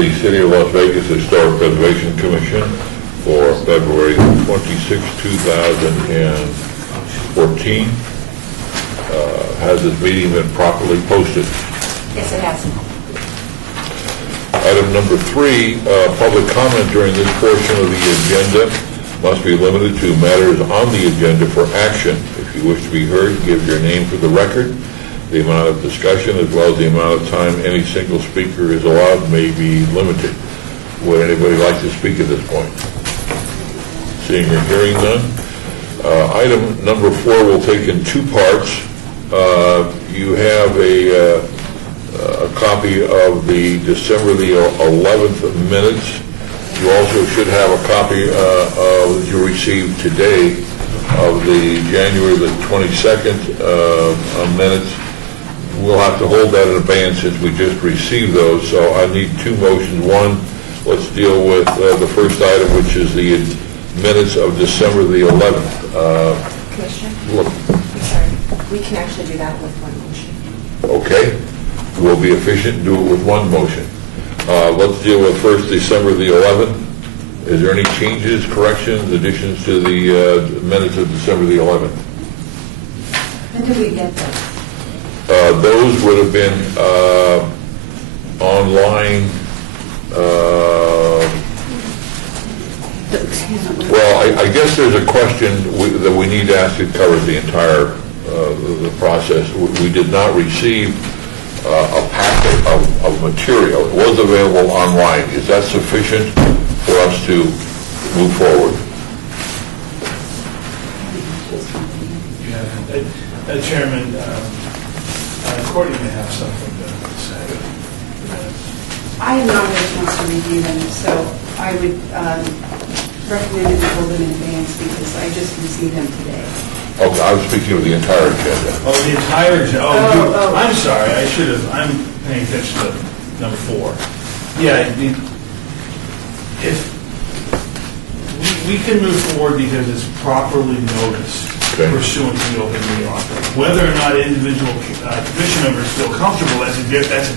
the City of Las Vegas Historic Preservation Commission for February 26, 2014. Has this meeting been properly posted? Yes, it has. Item number 3, public comment during this portion of the agenda must be limited to matters on the agenda for action. If you wish to be heard, give your name for the record. The amount of discussion as well as the amount of time any single speaker is allowed may be limited. Would anybody like to speak at this point? Seeing or hearing none. Item number 4 will take in 2 parts. You have a copy of the December the 11th minutes. You also should have a copy that you received today of the January the 22nd minutes. We'll have to hold that in advance since we just received those, so I need 2 motions. One, let's deal with the first item, which is the minutes of December the 11th. Commissioner? Look. I'm sorry. We can actually do that with one motion. Okay. We'll be efficient and do it with one motion. Let's deal with first December the 11th. Is there any changes, corrections, additions to the minutes of December the 11th? When did we get those? Those would have been online. Well, I guess there's a question that we need to ask. It covers the entire the process. We did not receive a packet of material. It was available online. Is that sufficient for us to move forward? Yeah, Chairman, Courtney may have something to say. I have not had a chance to review them, so I would recommend it hold in advance because I just received them today. Okay, I was speaking of the entire agenda. Oh, the entire agenda. Oh. I'm sorry. I'm paying attention to number 4. Yeah, if we can move forward because it's properly noticed pursuant to the open meeting law. Whether or not individual commission members feel comfortable, that's a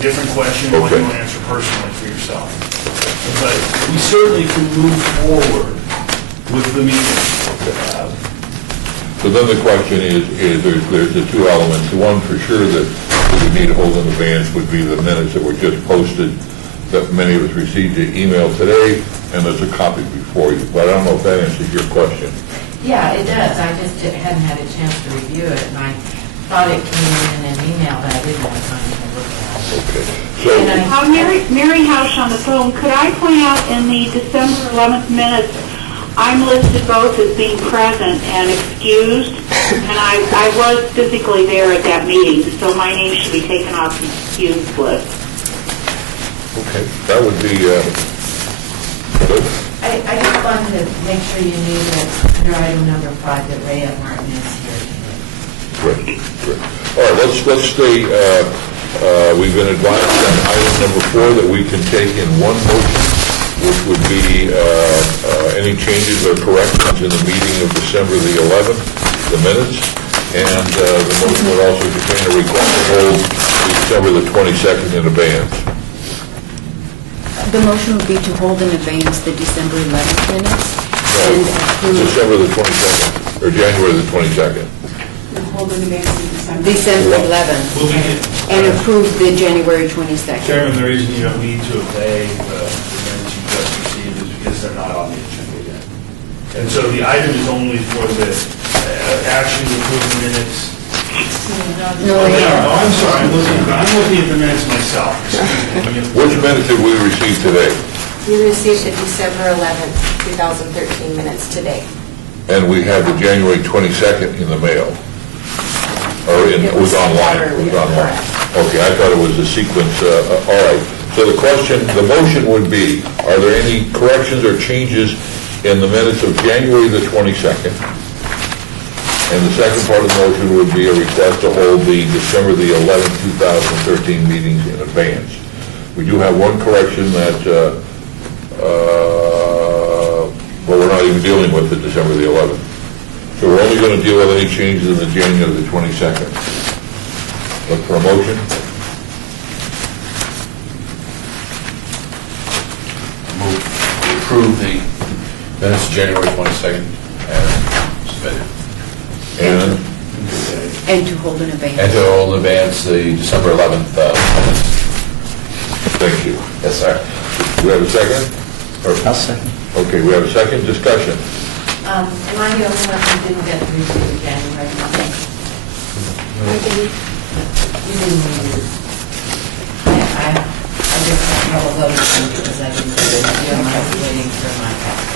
different question. One you want to answer personally for yourself. But we certainly can move forward with the meeting. So then the question is there's the 2 elements. The one for sure that we need to hold in advance would be the minutes that were just posted that many of us received the email today, and there's a copy before you. But I don't know if that answers your question. Yeah, it does. I just hadn't had a chance to review it, and I thought it came in an email, but I didn't have time to look at it. Okay. Mary House on the phone. Could I point out in the December 11th minutes, I'm listed both as being present and excused, and I was physically there at that meeting, so my name should be taken off the excused list. Okay, that would be good. I just wanted to make sure you knew that under item number 5 that Rhea Martin is here today. Great. All right, let's stay. We've been advised on item number 4 that we can take in one motion, which would be any changes or corrections in the meeting of December the 11th, the minutes, and the motion would also contain a request to hold December the 22nd in advance. The motion would be to hold in advance the December 11th minutes and approve December the 22nd, or January the 22nd. And hold in advance to December 11th and approve the January 22nd. Chairman, the reason you don't need to obey the minutes you just received is because they're not on the agenda yet. And so the item is only for the action to approve the minutes. No, I'm sorry. I'm looking at the minutes myself. Which minutes did we receive today? You received the December 11th, 2013 minutes today. And we had the January 22nd in the mail. Or it was online. It was online. Okay, I thought it was a sequence. All right. So the question, the motion would be, are there any corrections or changes in the minutes of January the 22nd? And the second part of the motion would be a request to hold the December the 11th, 2013 meetings in advance. We do have one correction that, well, we're not even dealing with the December the 11th. So we're only going to deal with any changes in the January the 22nd. Look for a motion. Minutes of January 22nd, and submitted. And And to hold in abeyance. And to hold in advance the December 11th minutes. thank you. Yes, sir. Do we have a second? I'll second. Okay, we have a second discussion. Am I the only one who didn't get to review the January meeting? You didn't review it. I just had trouble voting because I didn't review them. I was waiting for my packet.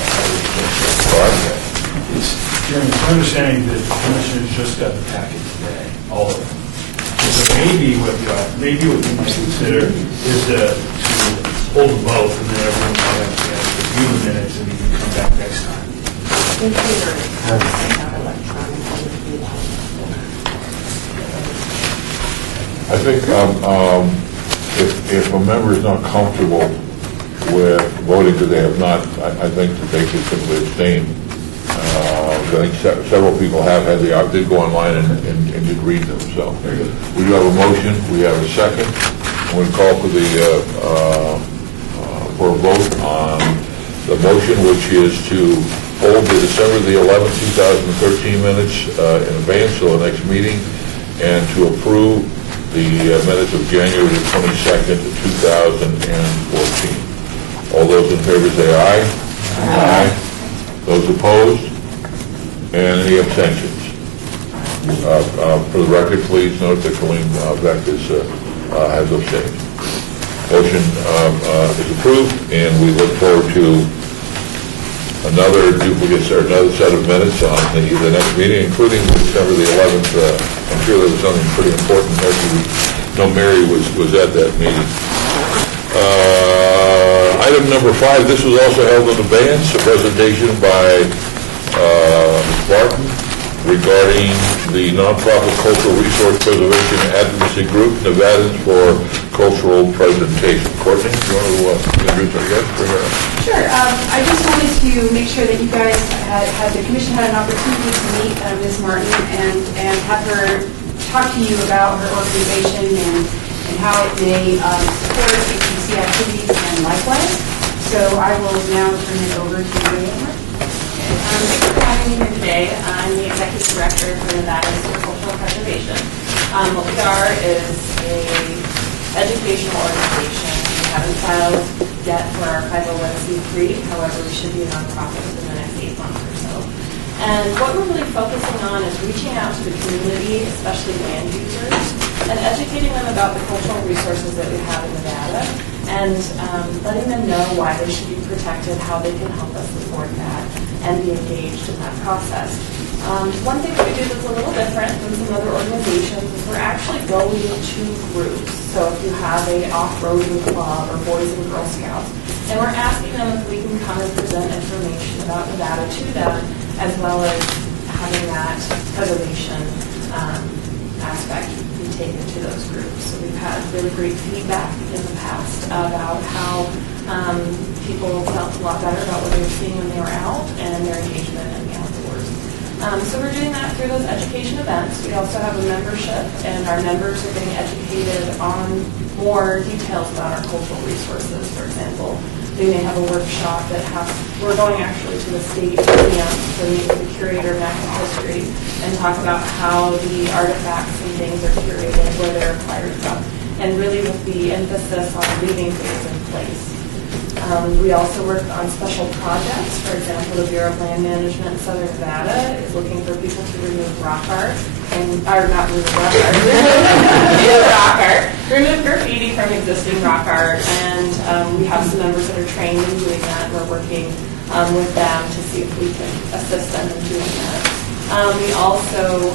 My understanding that the commissioners just got the packet today, all of them. So maybe what you might consider is to hold them both, and then everyone might have a chance to review the minutes, and you can come back next time. I think if a member is not comfortable with voting because they have not, I think that they should simply abstain. I think several people have had did go online and did read them, so. We do have a motion, we have a second. I'm going to call for a vote on the motion, which is to hold the December the 11th, 2013 minutes in advance till the next meeting, and to approve the minutes of January the 22nd, 2014. All those in favor say aye. Aye. Those opposed? And any abstentions? For the record, please note that Colleen Beck has abstained. Motion is approved, and we look forward to another duplicate, or another set of minutes on the next meeting, including December the 11th. I'm sure there was something pretty important. No, Mary was at that meeting. Item number 5, this was also held in abeyance, a presentation by Barton regarding the nonprofit cultural resource preservation advocacy group, Nevadans for Cultural Presentation. Courtney, do you want to introduce our guest? Bring her up. Sure. I just wanted to make sure that you guys the commission had an opportunity to meet Ms. Martin and have her talk to you about her organization and how it may support HBC activities and likewise. So I will now turn it over to you. Thanks for having me here today. I'm the Executive Director for Nevada's for Cultural Preservation. What we are is an educational organization. We haven't filed yet for our 501c3, however, we should be a nonprofit within the next 8 months or so. And what we're really focusing on is reaching out to the community, especially land users, and educating them about the cultural resources that we have in Nevada, and letting them know why they should be protected, how they can help us support that, and be engaged in that process. One thing that we do that's a little different than some other organizations is we're actually going to groups. So if you have a off-roading club or Boys and Girl Scouts, and we're asking them if we can come and present information about Nevada to them, as well as having that preservation aspect be taken to those groups. So we've had really great feedback in the past about how people felt a lot better about what they were seeing when they were out and their engagement in the outdoors. So we're doing that through those education events. We also have a membership, and our members are getting educated on more details about our cultural resources. For example, they may have a workshop that we're going actually to the state museum to meet with the curator of natural history and talk about how the artifacts and things are curated, where they're acquired from, and really with the emphasis on leaving things in place. We also work on special projects. For example, the Bureau of Land Management in Southern Nevada is looking for people to remove rock art, remove graffiti from existing rock art, and we have some members that are trained in doing that. We're working with them to see if we can assist them in doing that. We also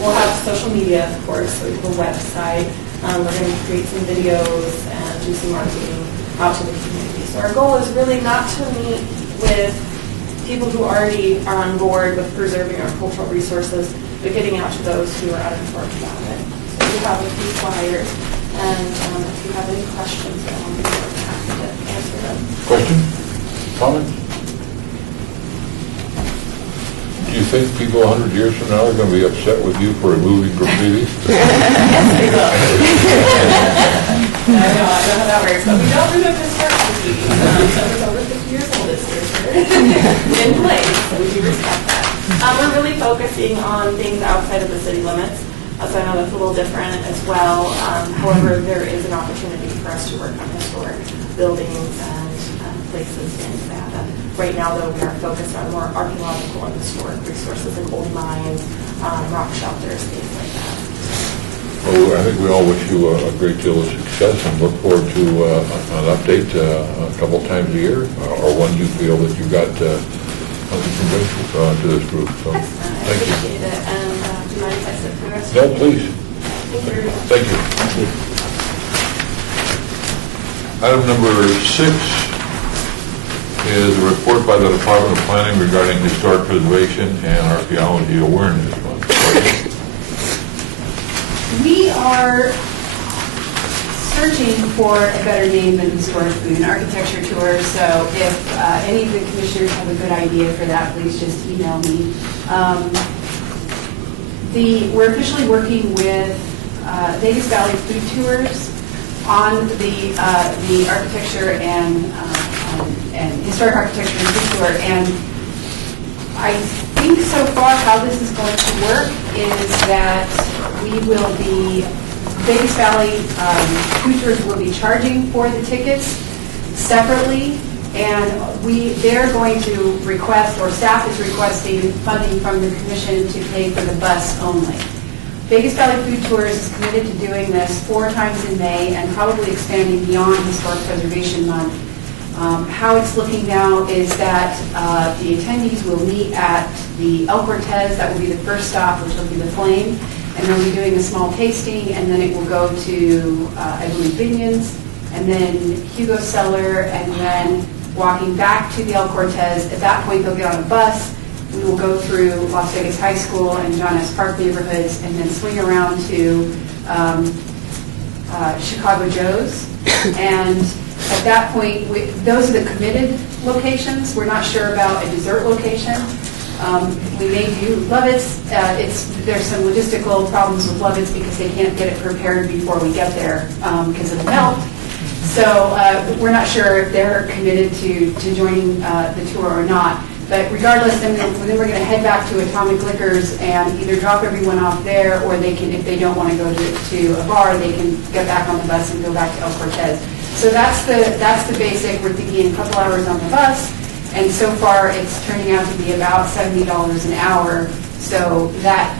will have social media, of course, so we have a website. We're going to create some videos and do some marketing out to the community. So our goal is really not to meet with people who already are on board with preserving our cultural resources, but getting out to those who are uninformed about it. So we have a few flyers, and if you have any questions, I'll be more than happy to answer them. Question? Comment? Do you think people 100 years from now are going to be upset with you for removing graffiti? I know how that works, but we don't remove historic graffiti. So it's over 50 years old this year, so in place, so we do respect that. We're really focusing on things outside of the city limits, so I know that's a little different as well. However, there is an opportunity for us to work on historic buildings and places in Nevada. Right now, though, we are focused on more archaeological and historic resources and old mines, rock shelters, things like that. Well, I think we all wish you a great deal of success and look forward to an update a couple times a year, or when you feel that you've got something to bring to this group. So, Excellent. I thank you. appreciate it. And do you mind if I sit for the rest No, of the please. Thank you. Thank you. Item number 6 is a report by the Department of Planning regarding historic preservation and archaeology awareness month. We are searching for a better name than Historic Food and Architecture Tour, so if any of the commissioners have a good idea for that, please just email me. We're officially working with Vegas Valley Food Tours on the architecture and historic architecture and food tour, and I think so far how this is going to work is that we will be, Vegas Valley Food Tours will be charging for the tickets separately, and they're going to request, or staff is requesting funding from the commission to pay for the bus only. Vegas Valley Food Tours is committed to doing this 4 times in May and probably expanding beyond Historic Preservation Month. How it's looking now is that the attendees will meet at the El Cortez. That will be the first stop, which will be the Flame, and they'll be doing a small tasting, and then it will go to, I believe, Binions, and then Hugo Cellar, and then walking back to the El Cortez. At that point, they'll get on a bus. We will go through Las Vegas High School and John S. Park neighborhoods, and then swing around to Chicago Joe's. And at that point, those are the committed locations. We're not sure about a dessert location. We may do Lovett's. There's some logistical problems with Lovett's because they can't get it prepared before we get there because of the melt. So we're not sure if they're committed to joining the tour or not. But regardless, then we're going to head back to Atomic Liquors and either drop everyone off there, or they can, if they don't want to go to a bar, they can get back on the bus and go back to El Cortez. So that's the basic. We're thinking a couple hours on the bus, and so far it's turning out to be about $70 an hour. So that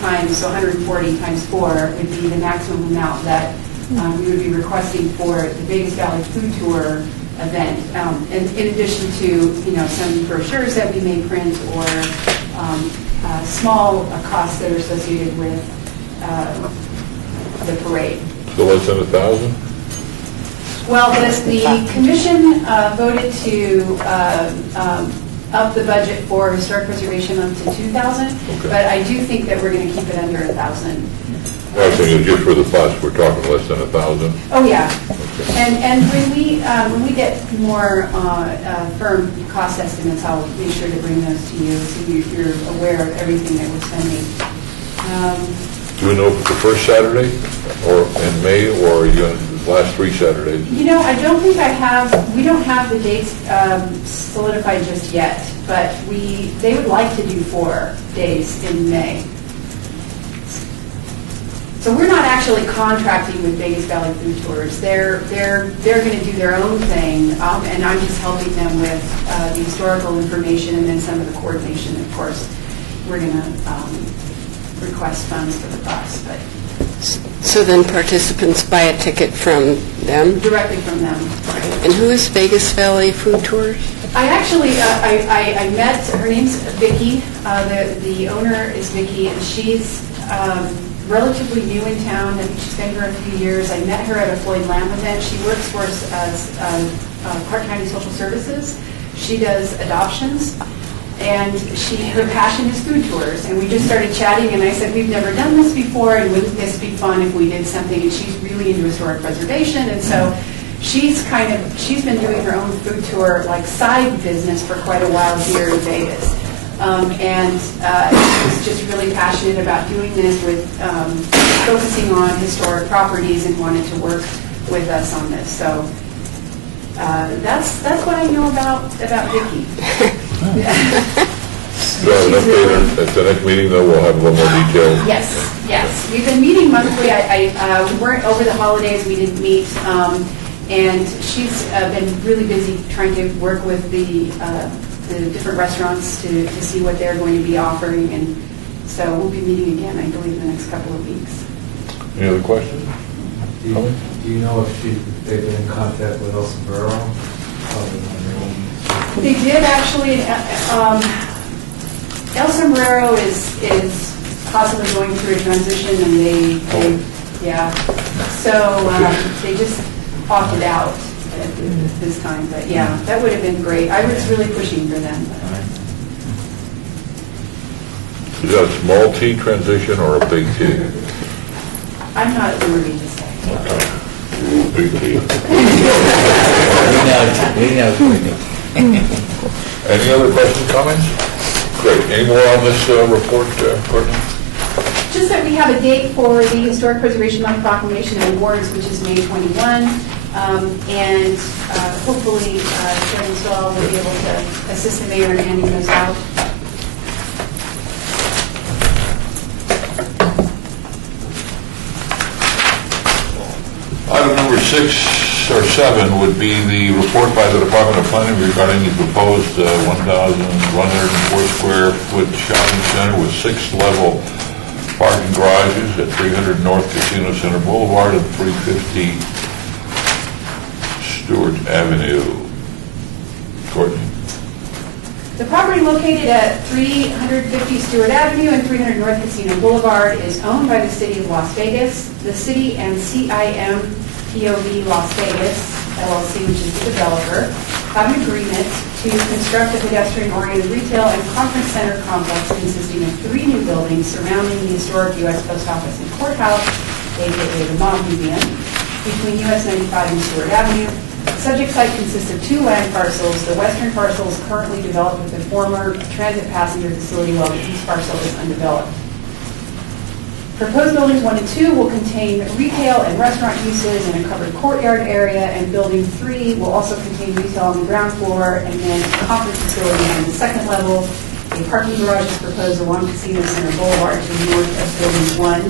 times, so 140 times 4 would be the maximum amount that we would be requesting for the Vegas Valley Food Tour event. And in addition to, some brochures that we may print, or small costs that are associated with the parade. So less than 1,000? Well, the commission voted to up the budget for historic preservation up to 2,000, Okay. but I do think that we're going to keep it under 1,000. Well, I think it's just for the bus, we're talking less than 1,000. Oh, yeah. And when we get more firm cost estimates, I'll make sure to bring those to you so you're aware of everything that we're spending. Do we know if it's the first Saturday or in May, or are you going to the last 3 Saturdays? I don't think we don't have the dates solidified just yet, but they would like to do 4 days in May. So we're not actually contracting with Vegas Valley Food Tours. They're going to do their own thing, and I'm just helping them with the historical information and then some of the coordination. Of course, we're going to request funds for the bus, but So then participants buy a ticket from them? directly from them. And who is Vegas Valley Food Tours? I actually, I met, her name's Vicki. The owner is Vicki, and she's relatively new in town. I think she's been here a few years. I met her at a Floyd Lamb event. She works for Clark County Social Services. She does adoptions, and her passion is food tours. And we just started chatting, and I said, we've never done this before, and wouldn't this be fun if we did something? And she's really into historic preservation, and so she's been doing her own food tour, like side business, for quite a while here in Vegas. And she's just really passionate about doing this with focusing on historic properties and wanted to work with us on this. So That's what I know about Vicki. So an update at the next meeting, though, we'll have a little more detail. Yes. We've been meeting monthly. We weren't over the holidays, we didn't meet. And she's been really busy trying to work with the different restaurants to see what they're going to be offering. And so we'll be meeting again, I believe, in the next couple of weeks. Any other questions? Do you know if they've been in contact with El Sombrero? They did actually. El Sombrero is possibly going through a transition, and they just opted out at this time. But yeah, that would have been great. I was really pushing for them. Is that a small T transition or a big T? I'm not at liberty to say. Big T. We know. Any other questions, comments? Great. Any more on this report, Courtney? Just that we have a date for the Historic Preservation Month proclamation and awards, which is May 21. And hopefully Chairman Swell will be able to assist the mayor in handing those out. Item number 6 or 7 would be the report by the Department of Planning regarding the proposed 1,104 square foot shopping center with 6-level parking garages at 300 North Casino Center Boulevard and 350 Stewart Avenue. Courtney? The property located at 350 Stewart Avenue and 300 North Casino Boulevard is owned by the City of Las Vegas. The city and CIM POV Las Vegas, LLC, which is the developer, have an agreement to construct a pedestrian-oriented retail and conference center complex consisting of 3 new buildings surrounding the historic U.S. Post Office and Courthouse, aka the Mob Museum, between US 95 and Stewart Avenue. The subject site consists of 2 land parcels. The western parcel is currently developed with a former transit passenger facility, while the east parcel is undeveloped. Proposed buildings 1 and 2 will contain retail and restaurant uses and a covered courtyard area, and building 3 will also contain retail on the ground floor and then a conference facility on the second level. A parking garage is proposed along Casino Center Boulevard to the north of building 1.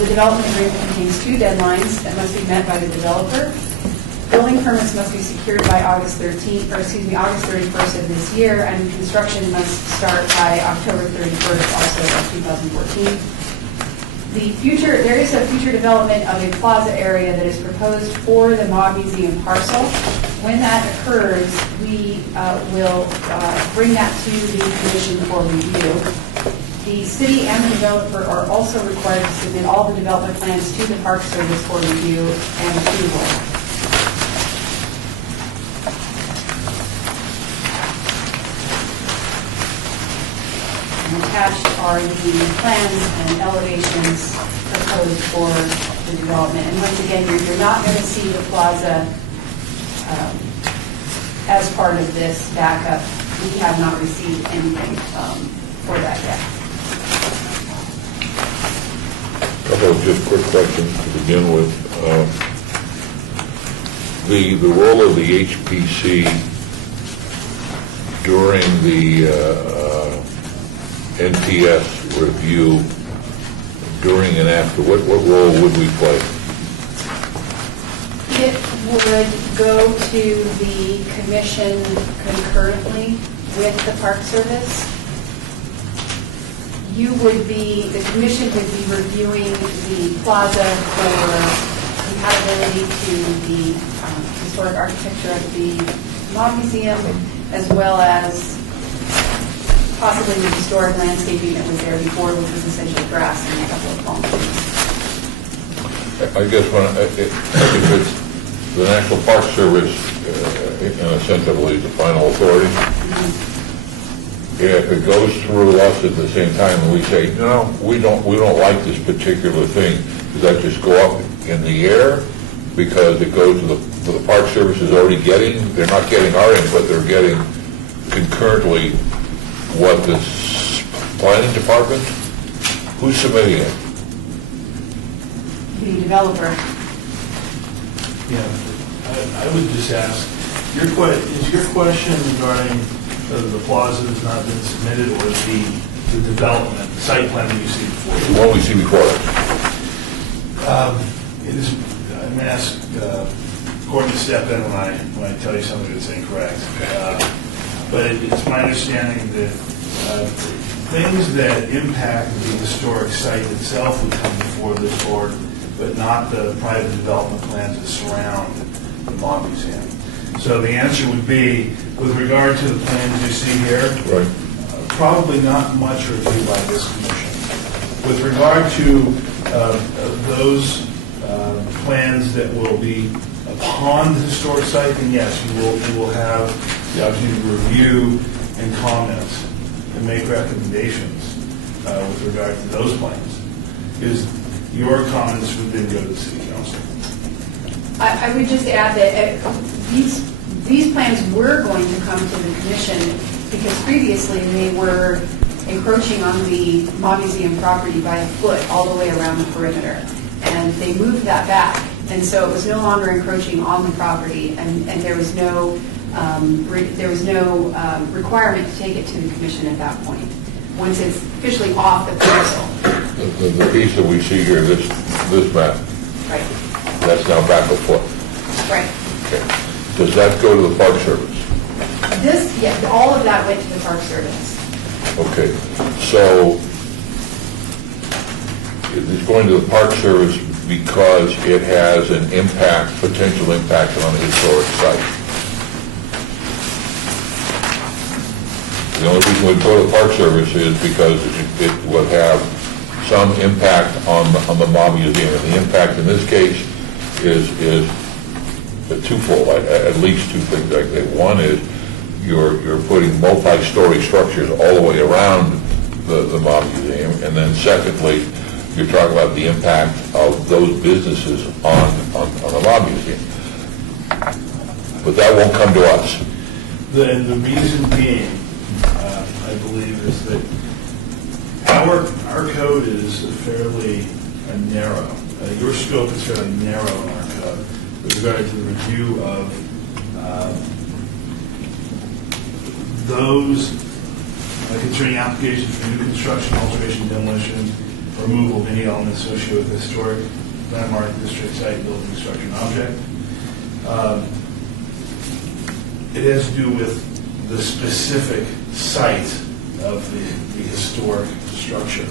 The development agreement contains 2 deadlines that must be met by the developer. Building permits must be secured by August 31st of this year, and construction must start by October 31st also of 2014. There is a future development of a plaza area that is proposed for the Mob Museum parcel. When that occurs, we will bring that to the commission for review. The city and the developer are also required to submit all the development plans to the Park Service for review and approval. Attached are the plans and elevations proposed for the development. And once again, you're not going to see the plaza as part of this backup. We have not received anything for that yet. A couple of just quick questions to begin with. The role of the HPC during the NTS review, during and after, what role would we play? It would go to the commission concurrently with the Park Service. The commission would be reviewing the plaza for compatibility to the historic architecture of the Mob Museum, as well as possibly the historic landscaping that was there before, which was essentially grass and a couple of palm trees. I guess if it's the National Park Service, in a sense, I believe, the final authority. If it goes through us at the same time and we say, no, we don't like this particular thing, does that just go up in the air because it goes to the Park Service is already getting? They're not getting our input, they're getting concurrently what the planning department? Who's submitting it? The developer. Yeah. I would just ask, is your question regarding the plaza has not been submitted, or the development, the site plan that you see before you? What we see before us. It is, I'm going to ask Courtney to step in when I tell you something that's incorrect. But it's my understanding that things that impact the historic site itself would come before this board, but not the private development plans that surround the Mob Museum. So the answer would be, with regard to the plans you see here, Right. probably not much review by this commission. With regard to those plans that will be upon the historic site, then yes, you will have the opportunity to review and comment and make recommendations with regard to those plans. Because your comments would then go to the city council. I would just add that these plans were going to come to the commission because previously they were encroaching on the Mob Museum property by a foot all the way around the perimeter. And they moved that back. And so it was no longer encroaching on the property, and there was no requirement to take it to the commission at that point, once it's officially off the parcel. The piece that we see here, this map, Right, that's now back a foot. right. Okay. Does that go to the Park Service? All of that went to the Park Service. Okay, so it's going to the Park Service because it has an impact, potential impact on the historic site. The only reason we go to the Park Service is because it would have some impact on the Mob Museum. And the impact in this case is twofold, at least two things. One is you're putting multi-story structures all the way around the Mob Museum, and then secondly, you're talking about the impact of those businesses on the Mob Museum. But that won't come to us. The reason being, I believe, is that our code is fairly narrow. Your scope is fairly narrow in our code with regard to the review of those concerning applications for new construction, alteration, demolition, removal of any element associated with historic landmark, district site, building, structure, and object. It has to do with the specific site of the historic structure.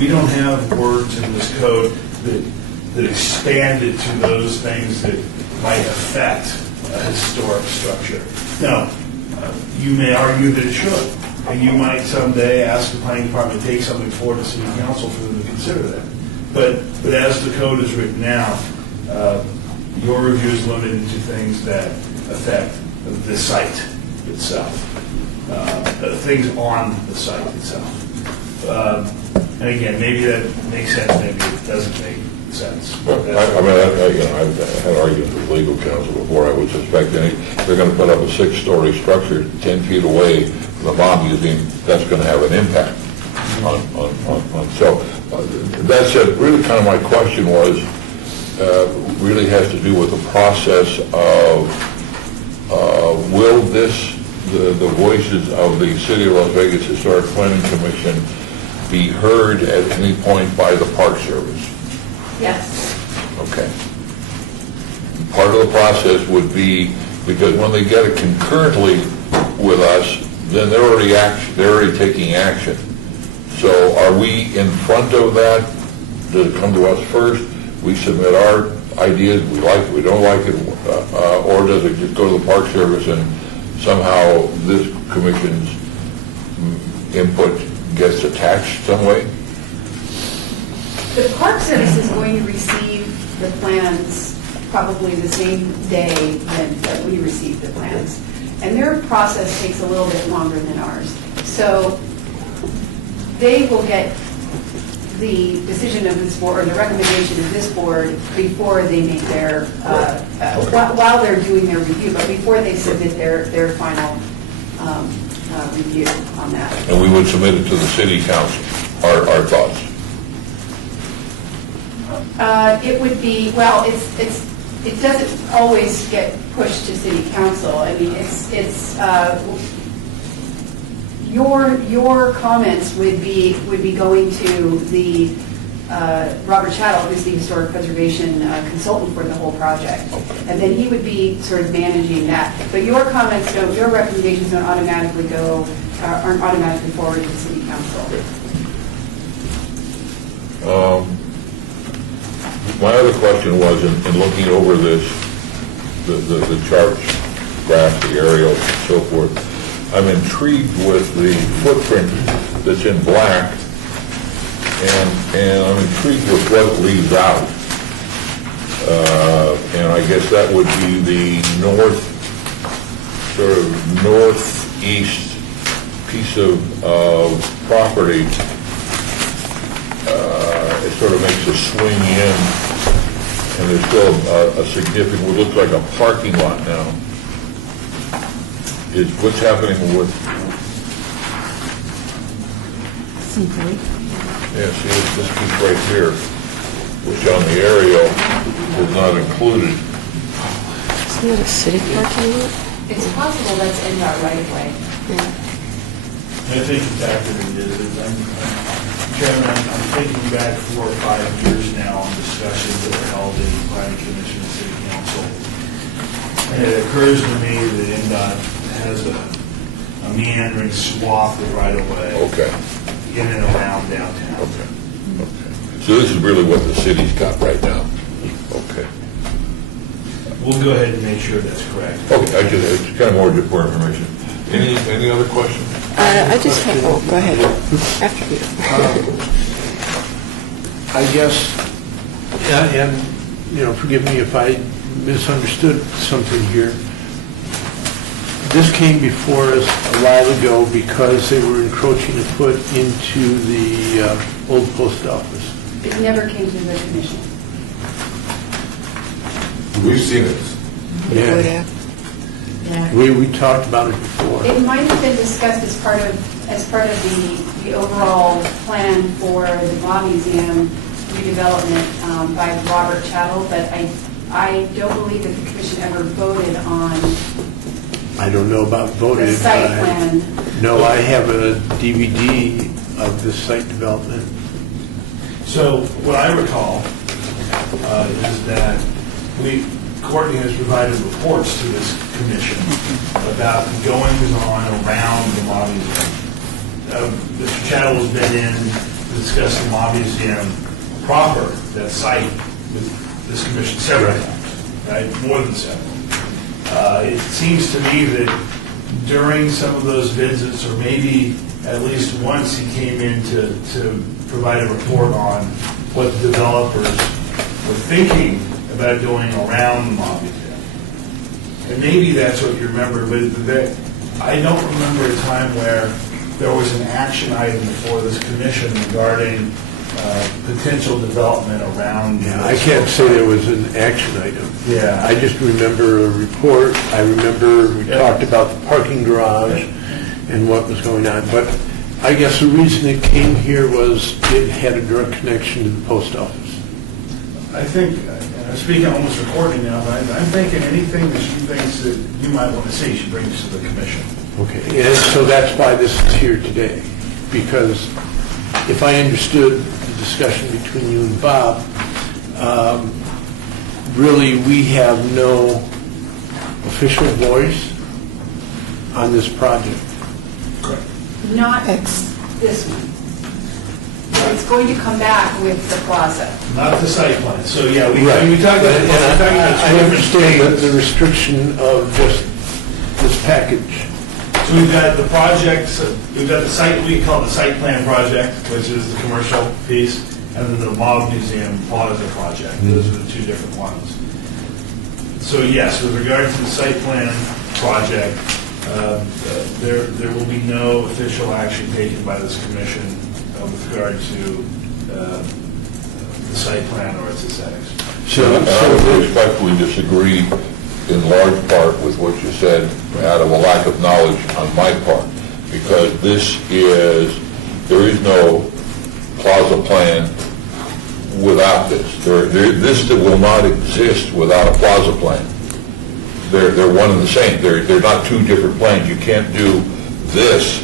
We don't have words in this code that expand it to those things that might affect a historic structure. Now, you may argue that it should, and you might someday ask the planning department to take something forward to city council for them to consider that. But as the code is written now, your review is limited to things that affect the site itself, things on the site itself. And again, maybe that makes sense, maybe it doesn't make sense. Well, I've had arguments with legal counsel before. I would suspect they're going to put up a 6-story structure 10 feet away from the Mob Museum. That's going to have an impact on. So that said, really kind of my question was, really has to do with the process of will the voices of the City of Las Vegas Historic Planning Commission be heard at any point by the Park Service? Yes. Okay. Part of the process would be, because when they get it concurrently with us, then they're already taking action. So are we in front of that? Does it come to us first? We submit our ideas, we like it, we don't like it, or does it just go to the Park Service and somehow this commission's input gets attached some way? The Park Service is going to receive the plans probably the same day that we receive the plans. And their process takes a little bit longer than ours. So they will get the decision of this board, or the recommendation of this board, before they make their, while they're doing their review, but before they submit their final review on that. And we would submit it to the City Council, our thoughts. It would be, well, it's it doesn't always get pushed to city council. I mean, your comments would be going to the Robert Chattel, who's the historic preservation consultant for the whole project. And then he would be sort of managing that. But your comments don't, your recommendations don't automatically aren't automatically forwarded to city council. My other question was, in looking over this, the charts, graphs, the aerials, and so forth, I'm intrigued with the footprint that's in black, and I'm intrigued with what it leaves out. And I guess that would be the sort of northeast piece of property. It sort of makes a swing in, and there's still a significant, what looks like a parking lot now. Is what's happening with... Yeah, see, this piece right here, which on the aerial is not included. Isn't that a city parking lot? It's possible that's in our right of way. I think it's accurate. Chairman, I'm thinking back 4 or 5 years now on discussions that were held in planning commission and city council. And it occurs to me that NDOT has a meandering swath of right of way. Okay. In and around downtown. Okay. So this is really what the city's got right now? Okay. We'll go ahead and make sure that's correct. Okay, it's kind of more information. Any other questions? I just have, go ahead. After you. I guess, and, forgive me if I misunderstood something here. This came before us a while ago because they were encroaching a foot into the old post office. It never came to the commission. We've seen it. Yeah. Yeah. We talked about it before. It might have been discussed as part of the overall plan for the Law Museum redevelopment by Robert Chattel, but I don't believe that the commission ever voted on I don't know about voted. the site plan. No, I have a DVD of this site development. So what I recall is that Courtney has provided reports to this commission about the goings-on around the Law Museum. Mr. Chattel has been in to discuss the Law Museum proper, that site, with this commission several times, right? More than several. It seems to me that during some of those visits, or maybe at least once, he came in to provide a report on what the developers were thinking about doing around the Law Museum. And maybe that's what you remember, but I don't remember a time where there was an action item before this commission regarding potential development around. Yeah, I can't say there was an action item. Yeah. I just remember a report. I remember we talked about the parking garage and what was going on. But I guess the reason it came here was it had a direct connection to the post office. I think, I'm speaking almost recording now, but I'm thinking anything that she thinks that you might want to see, she brings to the commission. Okay, and so that's why this is here today. Because if I understood the discussion between you and Bob, really we have no official voice on this project. Correct. Not this one. It's going to come back with the plaza. Not the site plan. So, yeah, we Right. talked about And I understand the restriction of just this package. So we've got the projects, we've got the site, we call it the site plan project, which is the commercial piece, and then the Mob Museum Plaza project. Those are the two different ones. So yes, with regard to the site plan project, there will be no official action taken by this commission with regard to the site plan or its aesthetics. So I would respectfully disagree in large part with what you said out of a lack of knowledge on my part, because there is no plaza plan without this. This will not exist without a plaza plan. They're one and the same. They're not two different plans. You can't do this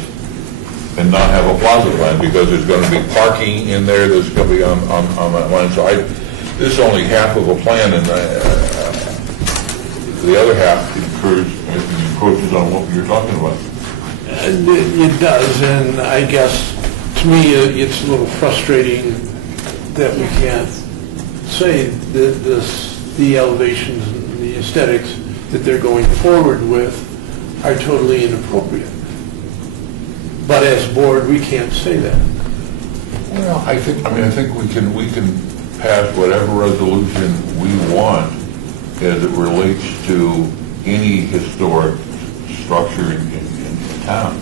and not have a plaza plan because there's going to be parking in there that's going to be on that line. So this is only half of a plan, and the other half encroaches on what you're talking about. And it does, and I guess, to me, it's a little frustrating that we can't say that the elevations and the aesthetics that they're going forward with are totally inappropriate. But as a board, we can't say that. Well, I think we can pass whatever resolution we want as it relates to any historic structure in town.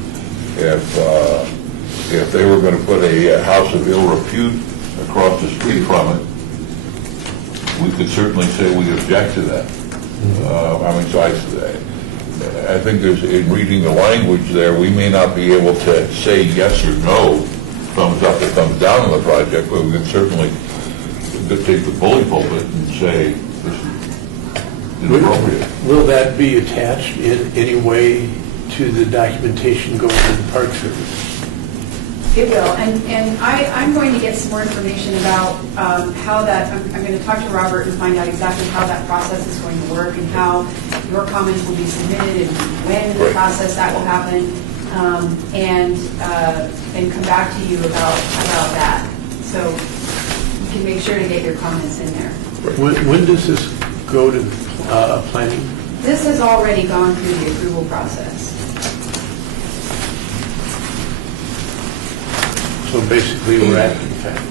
If they were going to put a house of ill repute across the street from it, we could certainly say we object to that. I think there's, in reading the language there, we may not be able to say yes or no, thumbs up or thumbs down on the project, but we can certainly take the bully pulpit and say this is inappropriate. Will that be attached in any way to the documentation going to the Park Service? It will, and I'm going to get some more information about how that, I'm going to talk to Robert and find out exactly how that process is going to work and how your comments will be submitted and when in the process that will happen, and come back to you about that. So you can make sure to get your comments in there. When does this go to planning? This has already gone through the approval process. So basically, we're at the fact.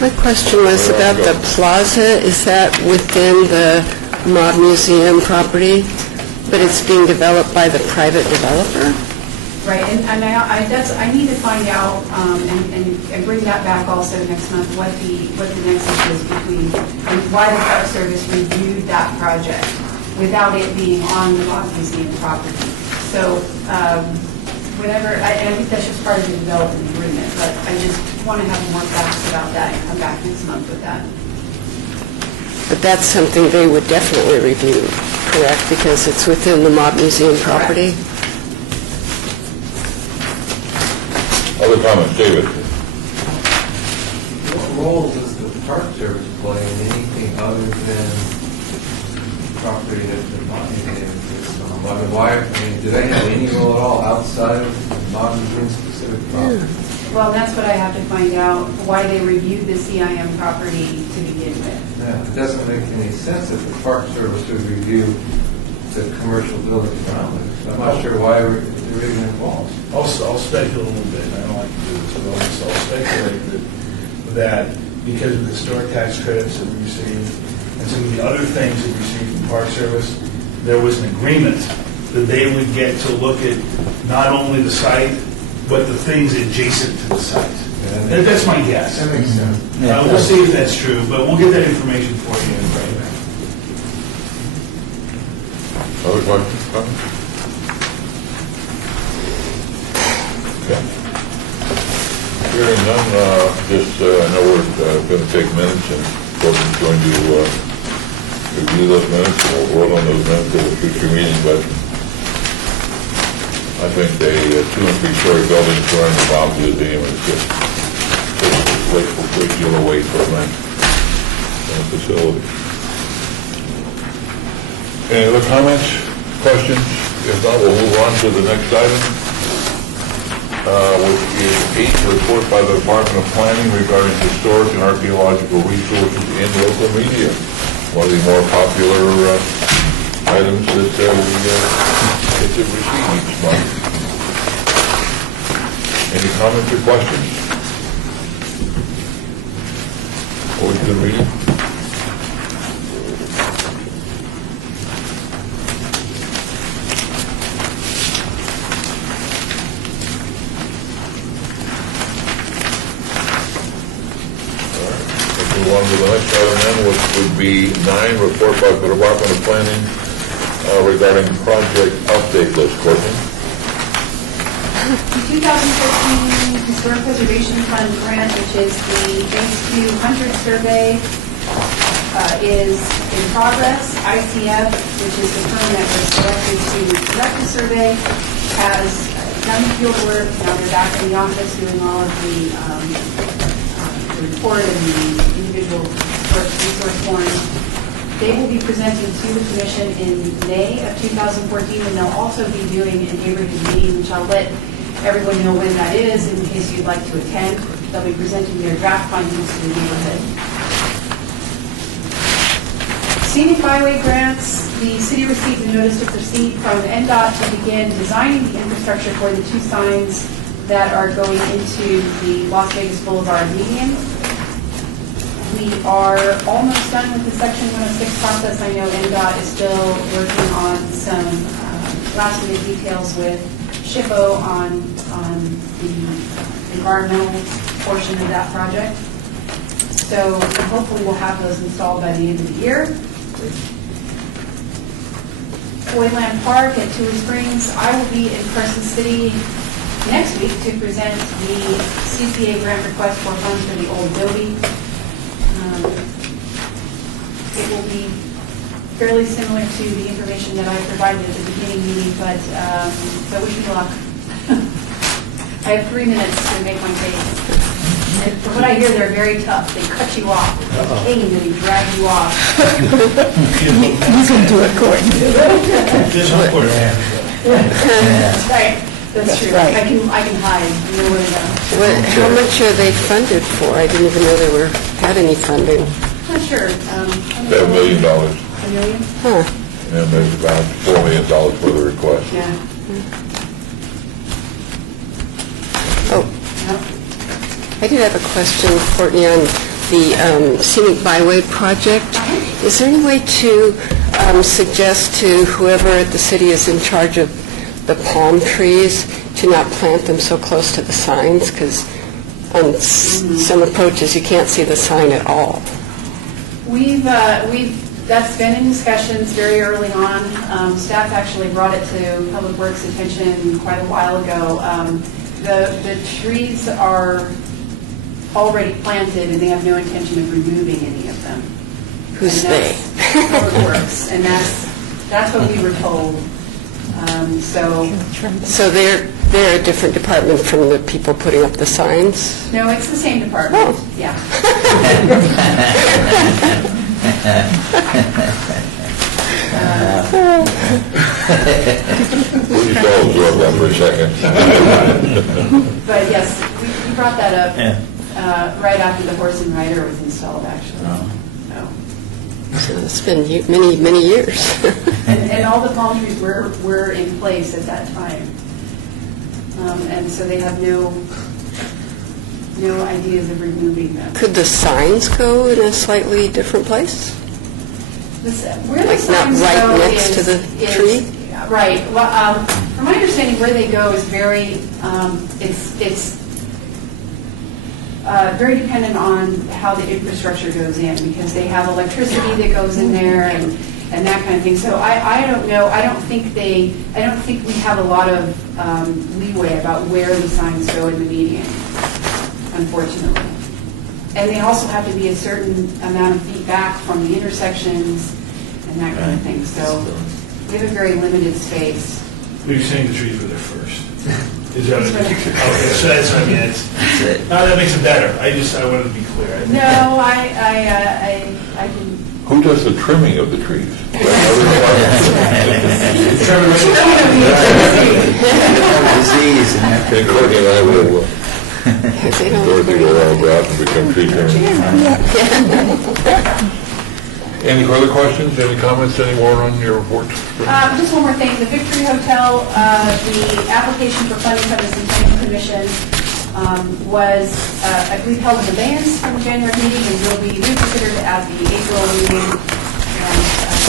My question was about the plaza. Is that within the Mod Museum property, but it's being developed by the private developer? Right, and I need to find out and bring that back also next month, what the next issue is between, and why the Park Service reviewed that project without it being on the Mod Museum property. So, I think that's just part of the development agreement, but I just want to have more facts about that and come back next month with that. But that's something they would definitely review, correct? Because it's within the Mod Museum property? Other comments, David? What role does the Park Service play in anything other than property that the Mod Museum is on? Do they have any role at all outside of the Mod Museum specific property? Well, that's what I have to find out, why they reviewed the CIM property to begin with. Yeah, it doesn't make any sense if the Park Service would review the commercial buildings around it. So I'm not sure why they're even involved. I'll speculate a little bit, I don't like to do this, but I'll speculate that because of the historic tax credits that we received and some of the other things that we received from Park Service, there was an agreement that they would get to look at not only the site, but the things adjacent to the site. Yeah, That's my guess. that makes sense. We'll see if that's true, but we'll get that information for you in writing. Other questions, comments? Okay. Hearing none, I know we're going to take minutes, and Gordon's going to review those minutes, and we'll vote on those minutes at a future meeting, but I think the 2- and 3-story buildings around the Mod Museum is just takes a great deal away from that facility. Any other comments, questions? If not, we'll move on to the next item, which is 8, report by the Department of Planning regarding historic and archaeological resources in local media. One of the more popular items that we get to receive each month. Any comments or questions? Always good reading. Move on to the next item then, which would be 9, report by the Department of Planning regarding project update list. Courtney? The 2013 Historic Preservation Fund grant, which is the Phase 200 survey, is in progress. ICF, which is the firm that was selected to conduct the survey, has done the field work. Now they're back in the office doing all of the report and the individual resource forms. They will be presenting to the commission in May of 2014, and they'll also be doing a neighborhood meeting, which I'll let everyone know when that is in case you'd like to attend. They'll be presenting their draft findings to the neighborhood. Scenic byway grants, the city received a notice to proceed from NDOT to begin designing the infrastructure for the 2 signs that are going into the Las Vegas Boulevard median. We are almost done with the Section 106 process. I know NDOT is still working on some last-minute details with SHPO on the environmental portion of that project. So hopefully we'll have those installed by the end of the year. Boyland Park at Tule Springs. I will be in Carson City next week to present the CPA grant request for funds for the old Adobe. It will be fairly similar to the information that I provided at the beginning meeting, but wish me luck. I have 3 minutes to make my case. And from what I hear, they're very tough. They cut you off with a cane and they drag you off. He's going to do it, Court. There's no court. That's right. That's true. right. I can hide. You know where to go. How much are they funded for? I didn't even know they had any funding. Not sure. $1 million. $1 million? Huh. And there's about $4 million for the request. Yeah. Oh, Yep. I did have a question, Courtney, on the scenic byway project. Is there any way to suggest to whoever at the city is in charge of the palm trees to not plant them so close to the signs? Because on some approaches, you can't see the sign at all. That's been in discussions very early on. Staff actually brought it to Public Works' attention quite a while ago. The trees are already planted, and they have no intention of removing any of them. Who's And they? that's Public Works, and that's what we were told. So they're a different department from the people putting up the signs? No, it's the same department. Oh. Yeah. Would you go absorb that for a second? But yes, we brought that up right after the horse and rider was installed, actually. So. So it's been many, many years. And all the palm trees were in place at that time. And so they have no ideas of removing them. Could the signs go in a slightly different place? Where the Like not signs right go next to the tree? Right. Well, from my understanding, where they go is very, it's very dependent on how the infrastructure goes in, because they have electricity that goes in there and that kind of thing. So I don't know. I don't think we have a lot of leeway about where the signs go in the median, unfortunately. And they also have to be a certain amount of feet back from the intersections and that kind of thing. So we have a very limited space. You're saying the trees were there first. Is that okay, so that's, I mean, that makes it better. I wanted to be clear. No, I can. Who does the trimming of the trees? Disease and that. Okay, Courtney and I will, They don't Dorothy will go out and become tree trimmers. Any further questions, any comments, any more on your report? Just one more thing, the Victory Hotel, the application for funding from the Centennial Commission was, I believe, held in advance from the January meeting and will be reconsidered at the April meeting. And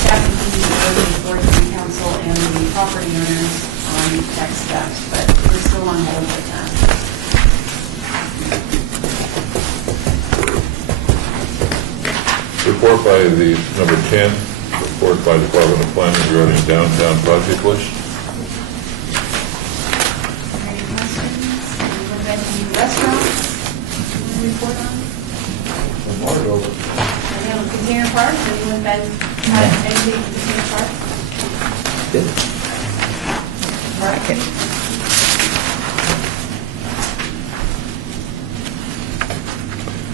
staff continues to work with the board and council and the property owners on next steps, but we're still on hold with that. Report by the number 10, report by Department of Planning regarding downtown project list. Any questions? report on? Water over. Any on container parks? Anyone been, had anything on container parks?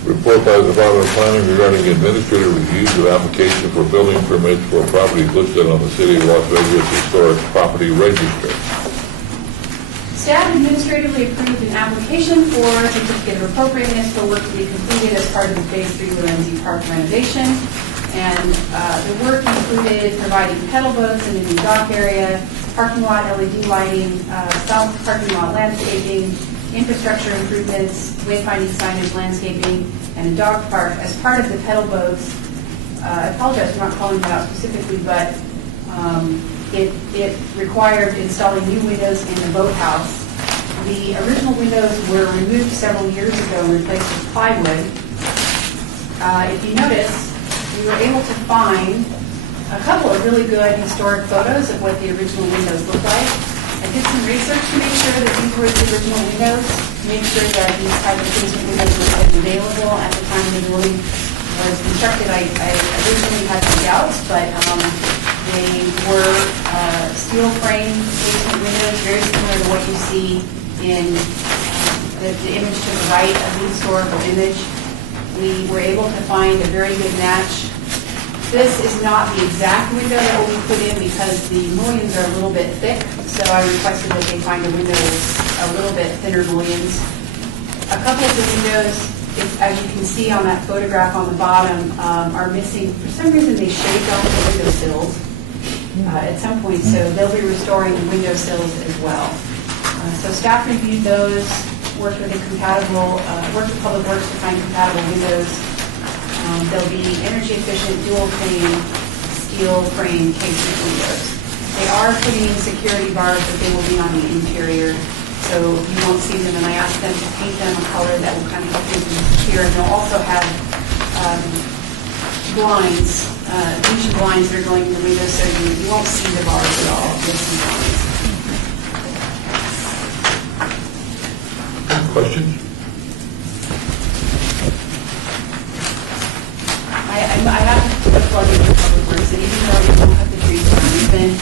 Report by the Department of Planning regarding administrative reviews of application for building permits for properties listed on the City of Las Vegas Historic Property Register. Staff administratively approved an application for certificate of appropriateness for work to be completed as part of the Phase 3 Lorenzi Park renovation. And the work included providing pedal boats in a new dock area, parking lot LED lighting, south parking lot landscaping, infrastructure improvements, wayfinding signage, landscaping, and a dog park as part of the pedal boats. I apologize for not calling that out specifically, but it required installing new windows in the boathouse. The original windows were removed several years ago and replaced with plywood. If you notice, we were able to find a couple of really good historic photos of what the original windows look like. I did some research to make sure that these were the original windows, to make sure that these type of things windows were available at the time the building was constructed. I originally had some doubts, but they were steel frame casement windows, very similar to what you see in the image to the right of the historical image. We were able to find a very good match. This is not the exact window that will be put in because the mullions are a little bit thick, so I requested that they find a window with a little bit thinner mullions. A couple of the windows, as you can see on that photograph on the bottom, are missing. For some reason, they shaved off the window sills at some point, so they'll be restoring the window sills as well. So staff reviewed those, worked with Public Works to find compatible windows. They'll be energy efficient, dual pane, steel frame casement windows. They are putting in security bars, but they will be on the interior, so you won't see them. And I asked them to paint them a color that will kind of help them secure. And they'll also have blinds, Venetian blinds that are going in the windows, so you won't see the bars at all. You'll see blinds. Questions? I have to plug in the Public Works, and even though we don't cut the trees down, we've been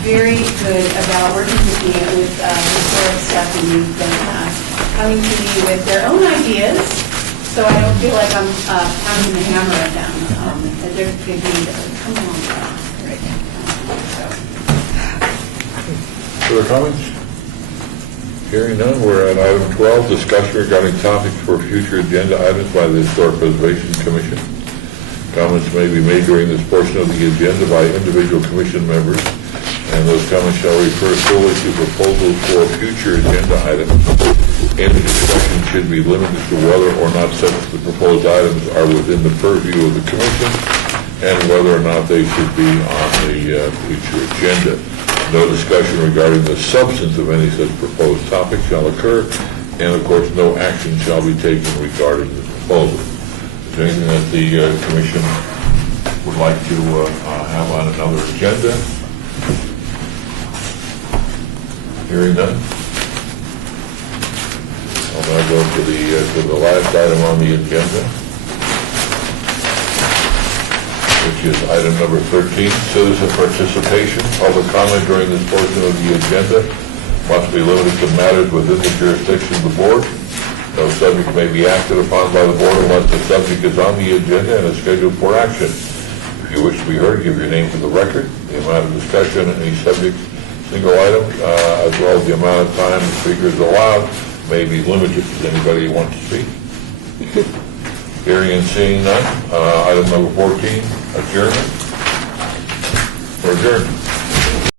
very good about working with me with historic stuff, and you've been coming to me with their own ideas, so I don't feel like I'm pounding the hammer at them. They're going to come along right now. Further comments? Hearing none, we're at item 12, discussion regarding topics for future agenda items by the Historic Preservation Commission. Comments may be made during this portion of the agenda by individual commission members, and those comments shall refer solely to proposals for future agenda items. Any discussion should be limited to whether or not such the proposed items are within the purview of the commission and whether or not they should be on the future agenda. No discussion regarding the substance of any such proposed topic shall occur, and of course no action shall be taken regarding the proposal. Is there anything that the commission would like to have on another agenda? Hearing none. I'll now go to the last item on the agenda, which is item number 13, citizen participation. Public comment during this portion of the agenda must be limited to matters within the jurisdiction of the board. No subject may be acted upon by the board unless the subject is on the agenda and is scheduled for action. If you wish to be heard, give your name for the record. The amount of discussion on any subject, single item, as well as the amount of time the speaker is allowed may be limited. Does anybody want to speak? Hearing and seeing none. Item number 14, adjournment. We're adjourned.